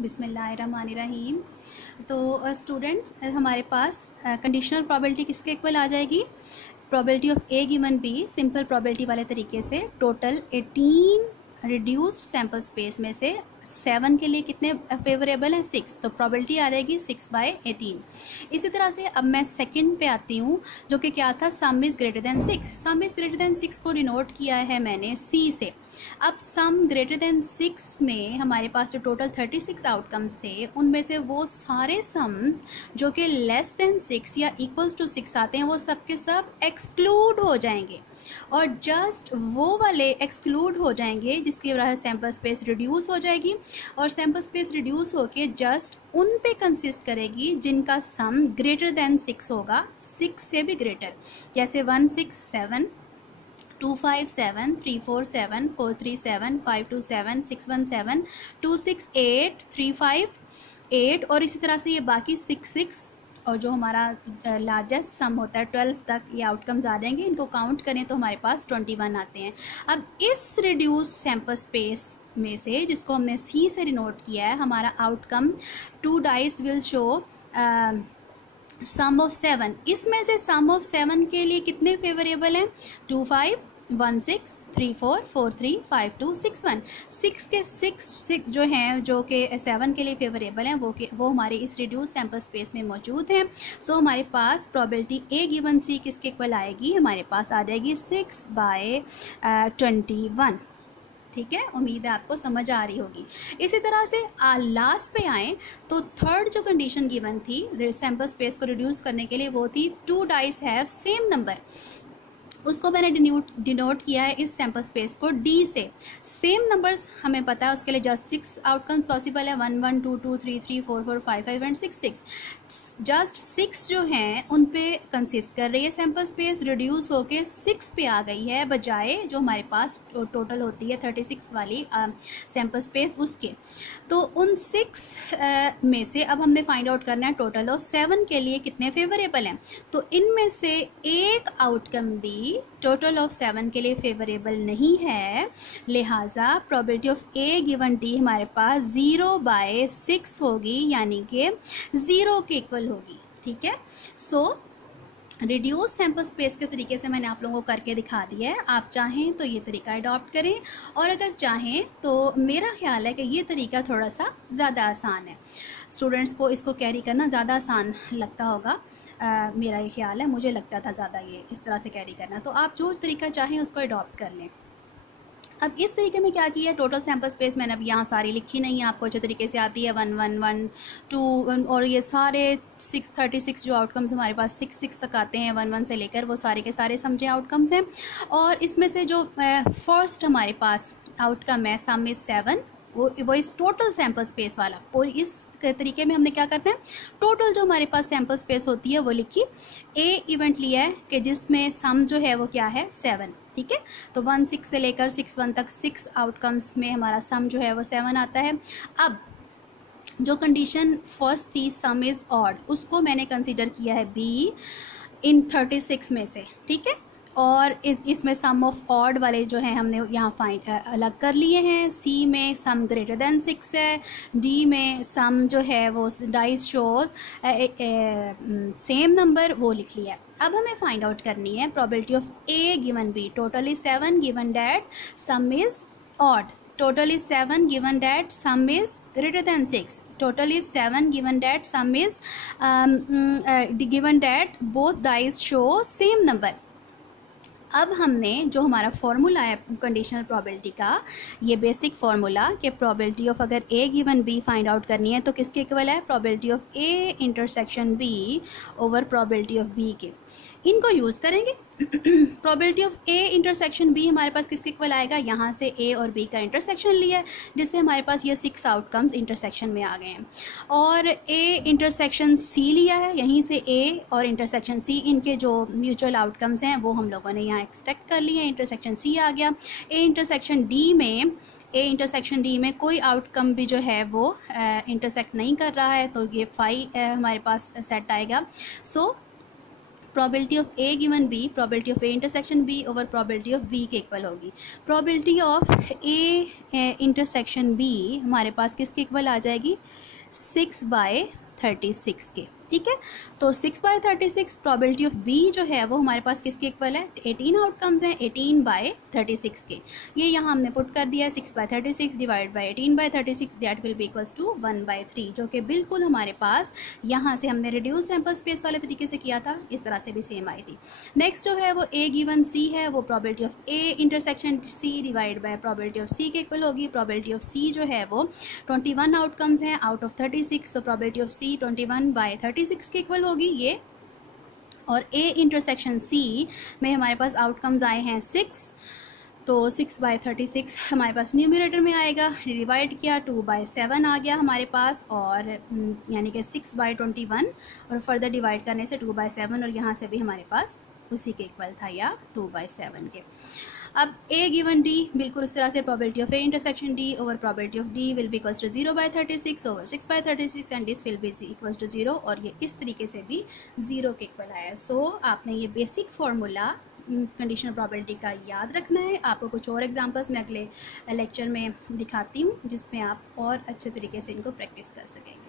बिस्मिल्लाहिर्रहमानिर्रहीम। तो स्टूडेंट हमारे पास कंडीशनल प्रोबेबिलिटी किसके इक्वल आ जाएगी? Probability of A given B simple probability वाले तरीके से टोटल 18 रिड्यूस्ड सैम्पल स्पेस में से 7 के लिए कितने फेवरेबल हैं? 6। तो प्रोबेबिलिटी आ जाएगी 6/18। इसी तरह से अब मैं सेकंड पे आती हूँ, जो कि क्या था? सम is greater than 6। Some is greater than 6 को डिनोट किया है मैंने सी से। अब सम ग्रेटर दैन 6 में हमारे पास जो टोटल 36 आउटकम्स थे, उनमें से वो सारे सम जो कि लेस दैन 6 या इक्वल्स टू 6 आते हैं, वो सब के सब एक्सक्लूड हो जाएंगे और जस्ट वो वाले एक्सक्लूड हो जाएंगे जिसकी वजह से सैम्पल स्पेस रिड्यूस हो जाएगी और सैम्पल स्पेस रिड्यूस होके जस्ट उन पे कंसिस्ट करेगी जिनका सम ग्रेटर दैन 6 होगा, 6 से भी ग्रेटर। जैसे 167, 257, 347, 437, 527, 617, 268, 358 और इसी तरह से ये बाकी 66 और जो हमारा लार्जेस्ट सम होता है 12 तक ये आउटकम्स आ जाएंगे। इनको काउंट करें तो हमारे पास 21 आते हैं। अब इस रिड्यूस सैम्पल स्पेस में से जिसको हमने सी से डिनोट किया है, हमारा outcome 2 dice will show sum of 7। इसमें से सम ऑफ 7 के लिए कितने फेवरेबल हैं? 2, 5, 1, 6, 3, 4, 4, 3, 5, 2, 6, 1। 6 के 6 जो हैं, जो कि 7 के लिए फेवरेबल हैं, वो हमारे इस रिड्यूस सैम्पल स्पेस में मौजूद हैं। सो हमारे पास प्रोबेबिलिटी ए गिवन सी किसके इक्वल आएगी? हमारे पास आ जाएगी 6/21। ठीक है, उम्मीद है आपको समझ आ रही होगी। इसी तरह से लास्ट पे आएँ तो थर्ड जो कंडीशन गिवन थी सैम्पल स्पेस को रिड्यूस करने के लिए, वो थी 2 डाइस हैव सेम नंबर। उसको मैंने डिनोट किया है इस सैम्पल स्पेस को डी से। सेम नंबर्स हमें पता है, उसके लिए जस्ट 6 आउटकम्स पॉसिबल है, 1, 1, 2, 2, 3, 3, 4, 4, 5, 5 एंड 6, 6। जस्ट 6 जो हैं उन पे कंसिस्ट कर रही है सैम्पल स्पेस, रिड्यूस होके 6 पे आ गई है, बजाय जो हमारे पास टोटल होती है 36 वाली सैम्पल स्पेस उसके। तो उन 6 में से अब हमने फाइंड आउट करना है टोटल ऑफ 7 के लिए कितने फेवरेबल हैं। तो इनमें से एक आउटकम भी टोटल ऑफ 7 के लिए फेवरेबल नहीं है, लिहाजा probability of A given D हमारे पास 0/6 होगी, यानी कि 0 के इक्वल होगी। ठीक है, सो रिड्यूस सैम्पल स्पेस के तरीके से मैंने आप लोगों को करके दिखा दिया है। आप चाहें तो ये तरीका अडॉप्ट करें और अगर चाहें तो मेरा ख्याल है कि ये तरीका थोड़ा सा ज़्यादा आसान है। स्टूडेंट्स को इसको कैरी करना ज़्यादा आसान लगता होगा, मेरा ये ख्याल है, मुझे लगता था ज़्यादा ये इस तरह से कैरी करना। तो आप जो तरीका चाहें उसको अडॉप्ट कर लें। अब इस तरीके में क्या किया है, टोटल सैम्पल स्पेस मैंने अब यहाँ सारी लिखी नहीं है, आपको अच्छे तरीके से आती है। 1, 1, 1, 2 और ये सारे 36 जो आउटकम्स हमारे पास 6 तक आते हैं 1, 1 से लेकर, वो सारे के सारे समझे आउटकम्स हैं। और इसमें से जो फर्स्ट हमारे पास आउटकम है सम इज़ 7, वो इस टोटल सैम्पल स्पेस वाला। और इस तरीके में हमने क्या करते हैं, टोटल जो हमारे पास सैम्पल स्पेस होती है वो लिखी, ए इवेंट लिया है कि जिसमें सम जो है वो क्या है? 7। ठीक है, तो 1, 6 से लेकर 6, 1 तक 6 आउटकम्स में हमारा सम जो है वो 7 आता है। अब जो कंडीशन फर्स्ट थी सम इज़ ऑड, उसको मैंने कंसीडर किया है बी इन 36 में से। ठीक है, और इसमें सम ऑफ ऑड वाले जो हैं हमने यहाँ फाइंड अलग कर लिए हैं। सी में सम ग्रेटर दैन 6 है, डी में सम जो है वो डाइस शो सेम नंबर, वो लिख लिया है। अब हमें फाइंड आउट करनी है probability of A given B. Total is 7 given that sum is odd, total is 7 given that sum is greater than 6, total is 7 given that sum is given that both dice show same number। अब हमने जो हमारा formula है conditional probability का, ये basic formula कि probability of अगर A given B find out करनी है तो किसके इक्वल है? Probability of A intersection B over probability of B के। इनको यूज़ करेंगे। Probability of A intersection B हमारे पास किसके इक्वल आएगा? यहाँ से ए और बी का इंटरसेक्शन लिया है, जिससे हमारे पास ये 6 आउटकम्स इंटरसेक्शन में आ गए हैं। और ए इंटरसेक्शन सी लिया है, यहीं से ए और इंटरसेक्शन सी, इनके जो म्यूचुअल आउटकम्स हैं वो हम लोगों ने यहाँ एक्सट्रैक्ट कर लिए हैं, इंटरसेक्शन सी आ गया। ए इंटरसेक्शन डी में कोई आउटकम भी जो है वो इंटरसेक्ट नहीं कर रहा है, तो ये 5 हमारे पास सेट आएगा। So probability of A given B, probability of A intersection B over probability of B के इक्वल होगी। Probability of A intersection B हमारे पास किसके इक्वल आ जाएगी, 6/36 के, ठीक है। तो 6/36 प्रोबेबिलिटी ऑफ बी जो है वो हमारे पास किसके इक्वल है, 18 आउटकम्स हैं 18/36 के। ये यहाँ हमने पुट कर दिया है 6/36 divide by 18/36 that will be equals to 1/3, जो कि बिल्कुल हमारे पास यहाँ से हमने रिड्यूस सैम्पल स्पेस वाले तरीके से किया था, इस तरह से भी सेम आई थी। नेक्स्ट जो है वो ए गिवन सी है, वो probability of A intersection C divide by probability of C के इक्वल होगी। प्रोबेबिलिटी ऑफ सी जो है वो 21 आउटकम्स हैं आउट ऑफ 36, तो प्रोबेबिलिटी ऑफ सी 21/36 के इक्वल होगी ये। और ए इंटरसेक्शन सी में हमारे पास आउटकम्स आए हैं 6, तो 6/36 हमारे पास न्यूमरेटर में आएगा, डिवाइड किया 2/7 आ गया हमारे पास, और यानी कि 6/21 और फर्दर डिवाइड करने से 2/7, और यहाँ से भी हमारे पास उसी के इक्वल था या 2/7 के। अब ए गिवन डी बिल्कुल उस तरह से, probability of A intersection D over probability of D will be equals to 0/36 over 6/36 and this will be equals to 0, और ये इस तरीके से भी 0 के इक्वल आया। सो आपने ये बेसिक फार्मूला कंडीशनल प्रोबेबिलिटी का याद रखना है। आपको कुछ और एग्जांपल्स मैं अगले लेक्चर में दिखाती हूँ जिसमें आप और अच्छे तरीके से इनको प्रैक्टिस कर सकेंगे।